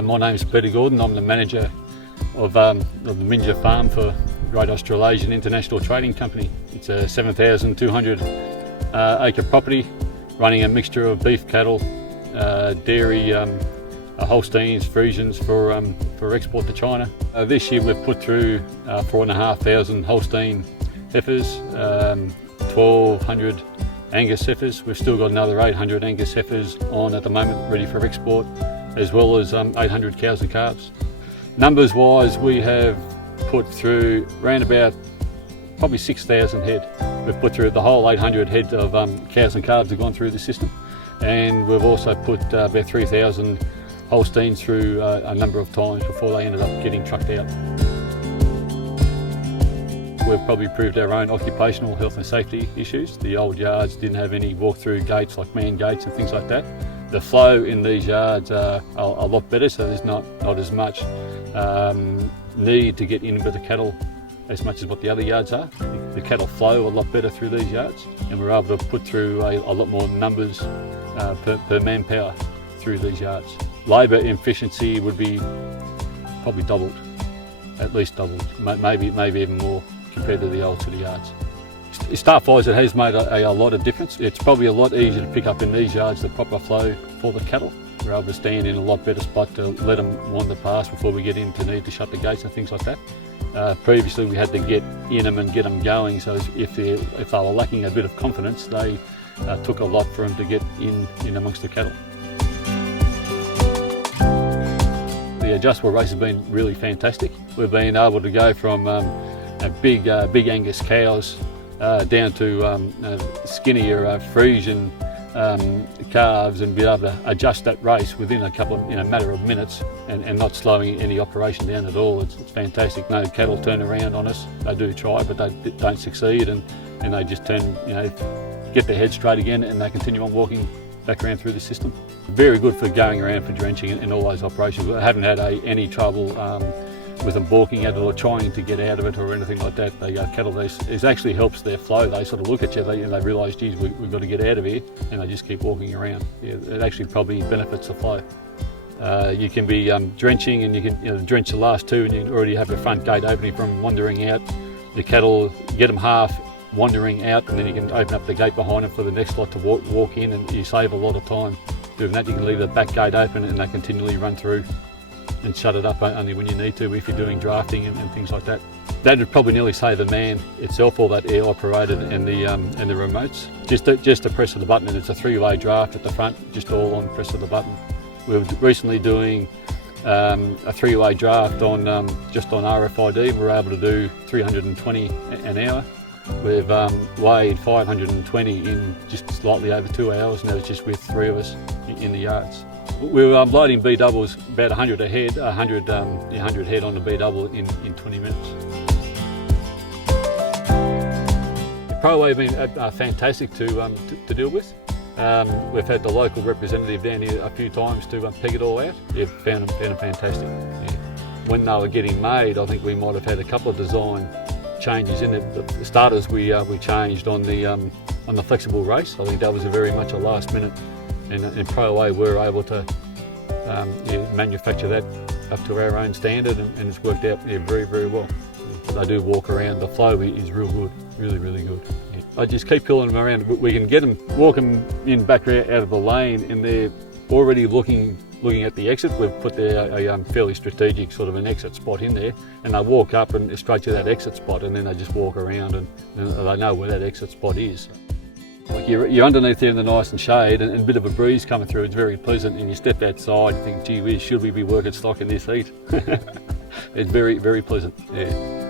My name's Peter Gordon. I'm the manager of the Minjah farm for Great Australasian International Trading Company. It's a 7,200 acre property running a mixture of beef cattle, dairy, Holsteins, Friesians for export to China. This year we've put through 4,500 Holstein heifers, 1,200 Angus heifers. We've still got another 800 Angus heifers on at the moment, ready for export, as well as 800 cows and calves. Numbers wise, we have put through around about probably 6,000 head. We've put through the whole 800 head of cows and calves have gone through the system, and we've also put about 3,000 Holsteins through a number of times before they ended up getting trucked out. We've probably proved our own occupational health and safety issues. The old yards didn't have any walk-through gates like man gates and things like that. The flow in these yards are a lot better, so there's not as much need to get in with the cattle as much as what the other yards are. The cattle flow a lot better through these yards, and we're able to put through a lot more numbers per manpower through these yards. Labour efficiency would be probably doubled, at least doubled, maybe even more compared to the old city yards. Staff-wise, it has made a lot of difference. It's probably a lot easier to pick up in these yards the proper flow for the cattle. We're able to stand in a lot better spot to let them wander past before we get in to need to shut the gates and things like that. Previously we had to get in them and get them going, so if they were lacking a bit of confidence, they took a lot for them to get in amongst the cattle. The adjustable race has been really fantastic. We've been able to go from big Angus cows down to skinnier Friesian calves, and be able to adjust that race within a matter of minutes and not slowing any operation down at all. It's fantastic. No cattle turn around on us. They do try, but they don't succeed, and they just turn, get their head straight again, and they continue on walking back around through the system. Very good for going around for drenching and all those operations. I haven't had any trouble with them balking at it or trying to get out of it or anything like that. They cattle, it actually helps their flow. They sort of look at you and they realise, geez, we've got to get out of here, and they just keep walking around. Yeah, it actually probably benefits the flow. You can be drenching, and you can drench the last two, and you already have the front gate opening from wandering out. The cattle, get them half wandering out, and then you can open up the gate behind them for the next lot to walk in, and you save a lot of time doing that. You can leave the back gate open and they continually run through and shut it up only when you need to, if you're doing drafting and things like that. That would probably nearly save the man itself, all that air operated and the remotes. Just a press of the button, and it's a three-way draft at the front, just all on press of the button. We were recently doing a three-way draft on just on RFID, and we're able to do 320 an hour. We've weighed 520 in just slightly over 2 hours, and that was just with three of us in the yards. We were loading B doubles about 100 a head, 100 head on the B double in 20 minutes. Proway have been fantastic to deal with. We've had the local representative down here a few times to peg it all out. Yeah, found them fantastic. Yeah. When they were getting made, I think we might have had a couple of design changes in it. The starters we changed on the flexible race. I think that was very much a last minute, and Proway were able to manufacture that up to our own standard, and it's worked out very, very well. They do walk around. The flow is real good, really good. Yeah. I just keep pulling them around. We can get them, walk them in back out of the lane, and they're already looking at the exit. We've put there a fairly strategic sort of an exit spot in there, and they walk up and straight to that exit spot, and then they just walk around, and they know where that exit spot is. Like you're underneath there in the nice and shade, and a bit of a breeze coming through. It's very pleasant, and you step outside, you think, gee whiz, should we be working stock in this heat? It's very, very pleasant. Yeah.